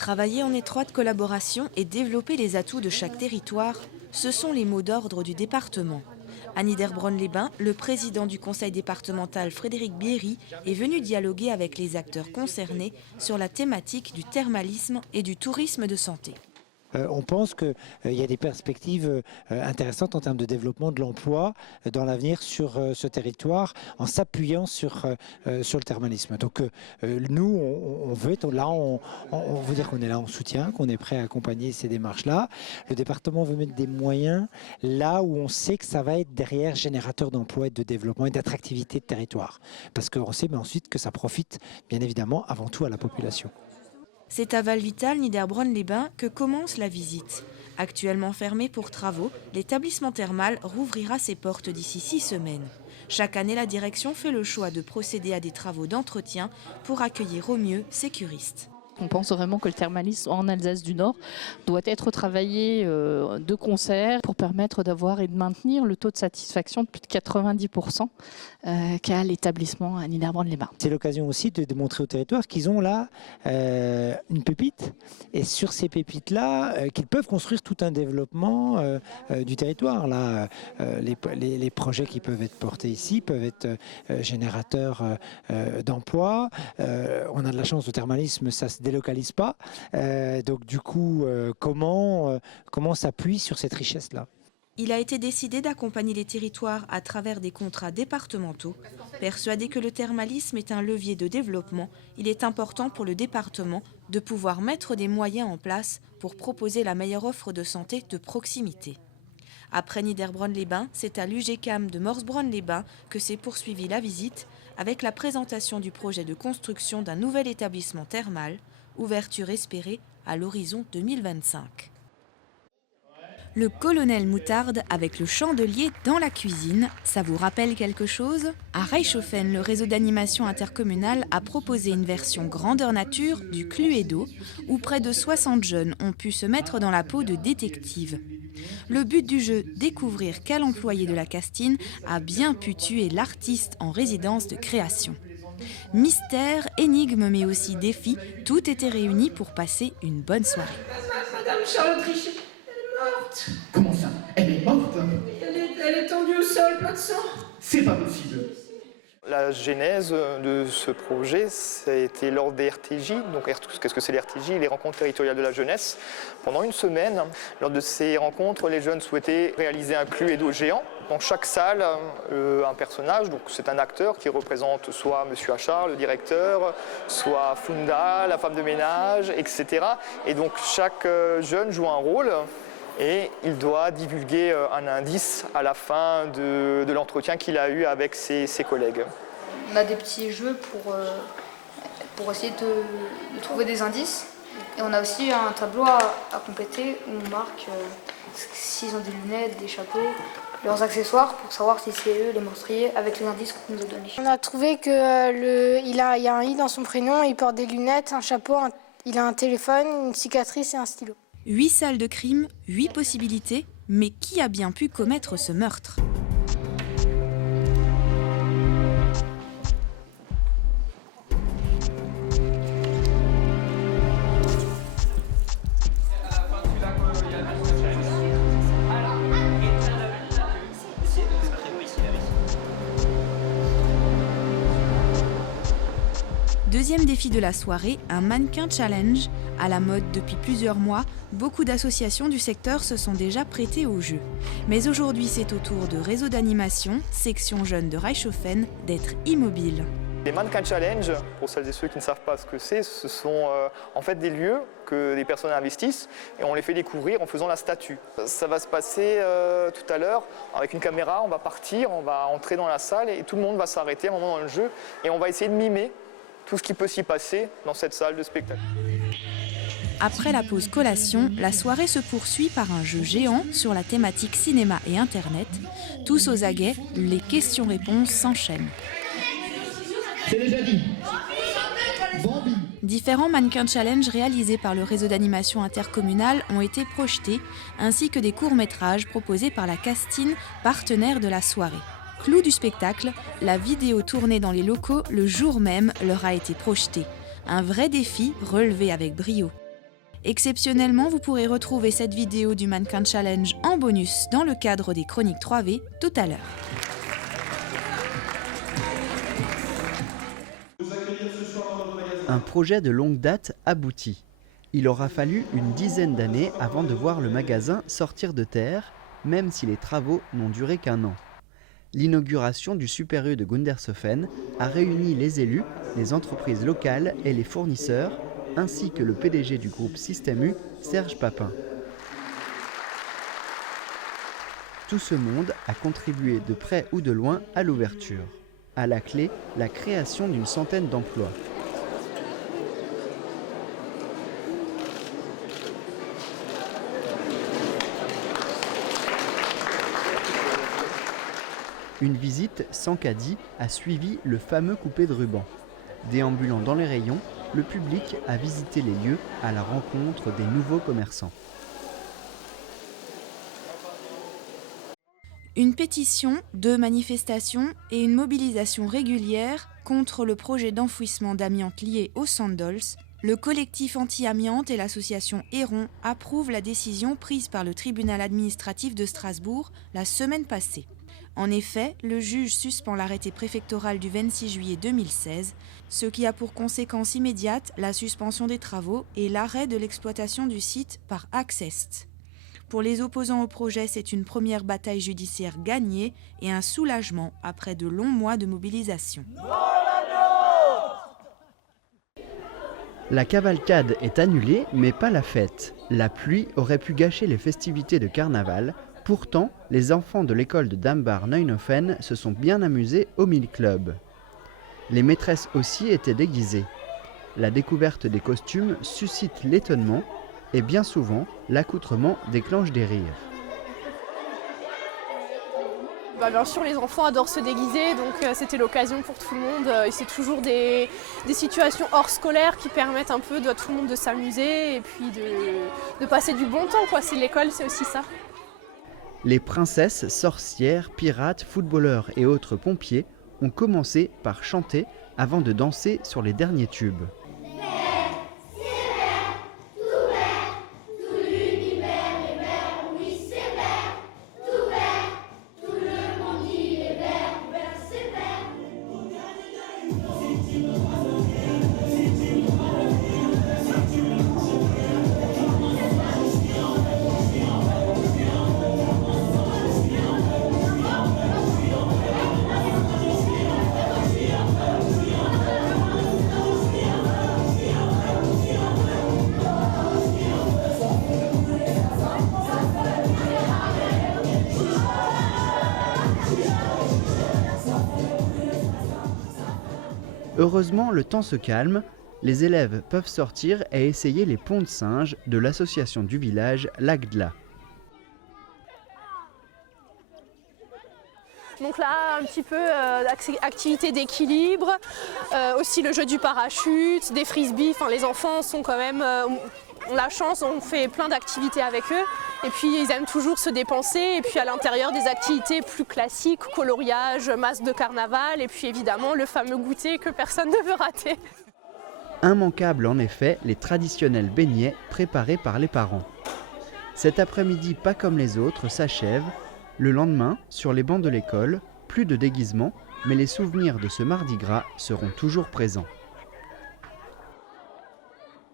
Travailler en étroite collaboration et développer les atouts de chaque territoire, ce sont les mots d'ordre du département. À Niederbronn-les-Bains, le président du conseil départemental Frédéric Bierry est venu dialoguer avec les acteurs concernés sur la thématique du thermalisme et du tourisme de santé. On pense qu'il y a des perspectives intéressantes en termes de développement de l'emploi dans l'avenir sur ce territoire en s'appuyant sur le thermalisme. Donc nous, on veut être là, on veut dire qu'on est là en soutien, qu'on est prêt à accompagner ces démarches-là. Le département veut mettre des moyens là où on sait que ça va être derrière générateur d'emploi et de développement et d'attractivité de territoire. Parce qu'on sait mais ensuite que ça profite bien évidemment avant tout à la population. C'est à Valvital, Niederbronn-les-Bains, que commence la visite. Actuellement fermé pour travaux, l'établissement thermal rouvrira ses portes d'ici 6 semaines. Chaque année, la direction fait le choix de procéder à des travaux d'entretien pour accueillir au mieux ses curistes. On pense vraiment que le thermalisme en Alsace du Nord doit être travaillé de concert pour permettre d'avoir et de maintenir le taux de satisfaction de plus de 90% qu'a l'établissement à Niederbronn-les-Bains. C'est l'occasion aussi de démontrer au territoire qu'ils ont là une pépite et sur ces pépites-là, qu'ils peuvent construire tout un développement du territoire. Là, les projets qui peuvent être portés ici peuvent être générateurs d'emplois. On a de la chance au thermalisme, ça se délocalise pas. Donc du coup, comment on s'appuie sur cette richesse-là? Il a été décidé d'accompagner les territoires à travers des contrats départementaux. Persuadé que le thermalisme est un levier de développement, il est important pour le département de pouvoir mettre des moyens en place pour proposer la meilleure offre de santé de proximité. Après Niederbronn-les-Bains, c'est à l'UGCAM de Morsbronn-les-Bains que s'est poursuivie la visite avec la présentation du projet de construction d'un nouvel établissement thermal, ouverture espérée à l'horizon 2025. Le colonel Moutarde avec le chandelier dans la cuisine, ça vous rappelle quelque chose? À Reichshofen, le réseau d'animation intercommunale a proposé une version grandeur nature du Cluedo, où près de 60 jeunes ont pu se mettre dans la peau de détectives. Le but du jeu, découvrir quel employé de la castine a bien pu tuer l'artiste en résidence de création. Mystère, énigme mais aussi défi, tout était réuni pour passer une bonne soirée. Madame Charlotte Richet, elle est morte. Comment ça? Elle est morte? Elle est tendue au sol, plein de sang. C'est pas possible. La genèse de ce projet, ça a été lors des RTJ. Donc, qu'est-ce que c'est les RTJ? Les rencontres territoriales de la jeunesse. Pendant une semaine, lors de ces rencontres, les jeunes souhaitaient réaliser un Cluedo géant. Dans chaque salle, un personnage, donc c'est un acteur qui représente soit Monsieur Achard, le directeur, soit Funda, la femme de ménage, etc. Et donc chaque jeune joue un rôle. Et il doit divulguer un indice à la fin de l'entretien qu'il a eu avec ses collègues. On a des petits jeux pour essayer de trouver des indices. Et on a aussi un tableau à compléter où on marque s'ils ont des lunettes, des chapeaux, leurs accessoires pour savoir si c'est eux les meurtriers avec les indices qu'on nous a donnés. On a trouvé qu'il y a un i dans son prénom, il porte des lunettes, un chapeau, il a un téléphone, une cicatrice et un stylo. 8 salles de crime, 8 possibilités, mais qui a bien pu commettre ce meurtre? Deuxième défi de la soirée, un mannequin challenge. À la mode depuis plusieurs mois, beaucoup d'associations du secteur se sont déjà prêtées au jeu. Mais aujourd'hui, c'est au tour de Réseau d'animation, section jeune de Reichshofen, d'être immobile. Les mannequin challenge, pour celles et ceux qui ne savent pas ce que c'est, ce sont en fait des lieux que des personnes investissent et on les fait découvrir en faisant la statue. Ça va se passer tout à l'heure avec une caméra, on va partir, on va entrer dans la salle et tout le monde va s'arrêter à un moment dans le jeu et on va essayer de mimer tout ce qui peut s'y passer dans cette salle de spectacle. Après la pause collation, la soirée se poursuit par un jeu géant sur la thématique cinéma et internet. Tous aux aguets, les questions-réponses s'enchaînent. C'est déjà dit. Bambi. Différents mannequins challenge réalisés par le réseau d'animation intercommunale ont été projetés, ainsi que des courts-métrages proposés par la Castine, partenaire de la soirée. Clou du spectacle, la vidéo tournée dans les locaux le jour même leur a été projetée. Un vrai défi relevé avec brio. Exceptionnellement, vous pourrez retrouver cette vidéo du Mannequin Challenge en bonus dans le cadre des Chroniques 3V tout à l'heure. Un projet de longue date aboutit. Il aura fallu une dizaine d'années avant de voir le magasin sortir de terre, même si les travaux n'ont duré qu'un an. L'inauguration du Super U de Gundershofen a réuni les élus, les entreprises locales et les fournisseurs, ainsi que le PDG du groupe Système U, Serge Papin. Tout ce monde a contribué de près ou de loin à l'ouverture. À la clé, la création d'une centaine d'emplois. Une visite sans caddie a suivi le fameux coupé de ruban. Déambulant dans les rayons, le public a visité les lieux à la rencontre des nouveaux commerçants. Une pétition, 2 manifestations et une mobilisation régulière contre le projet d'enfouissement d'amiante lié aux Sandols, le collectif anti-amiante et l'association Héron approuvent la décision prise par le tribunal administratif de Strasbourg la semaine passée. En effet, le juge suspend l'arrêté préfectoral du 26 juillet 2016, ce qui a pour conséquence immédiate la suspension des travaux et l'arrêt de l'exploitation du site par Accest. Pour les opposants au projet, c'est une première bataille judiciaire gagnée et un soulagement après de longs mois de mobilisation. La cavalcade est annulée, mais pas la fête. La pluie aurait pu gâcher les festivités de carnaval. Pourtant, les enfants de l'école de Dambar-Neuenhofen se sont bien amusés au Mille Club. Les maîtresses aussi étaient déguisées. La découverte des costumes suscite l'étonnement et bien souvent, l'accoutrement déclenche des rires. Bien sûr, les enfants adorent se déguiser, donc c'était l'occasion pour tout le monde. Et c'est toujours des situations hors scolaire qui permettent un peu à tout le monde de s'amuser et puis de passer du bon temps, quoi. C'est l'école, c'est aussi ça. Les princesses, sorcières, pirates, footballeurs et autres pompiers ont commencé par chanter avant de danser sur les derniers tubes. Heureusement, le temps se calme, les élèves peuvent sortir et essayer les ponts de singes de l'association du village l'Agdla. Donc là, un petit peu activité d'équilibre, aussi le jeu du parachute, des frisbees. Enfin, les enfants sont quand même, ont la chance, on fait plein d'activités avec eux. Et puis ils aiment toujours se dépenser. Et puis à l'intérieur des activités plus classiques, coloriage, masque de carnaval. Et puis évidemment le fameux goûter que personne ne veut rater. Immanquables en effet, les traditionnels beignets préparés par les parents. Cet après-midi pas comme les autres s'achève. Le lendemain, sur les bancs de l'école, plus de déguisement, mais les souvenirs de ce Mardi Gras seront toujours présents.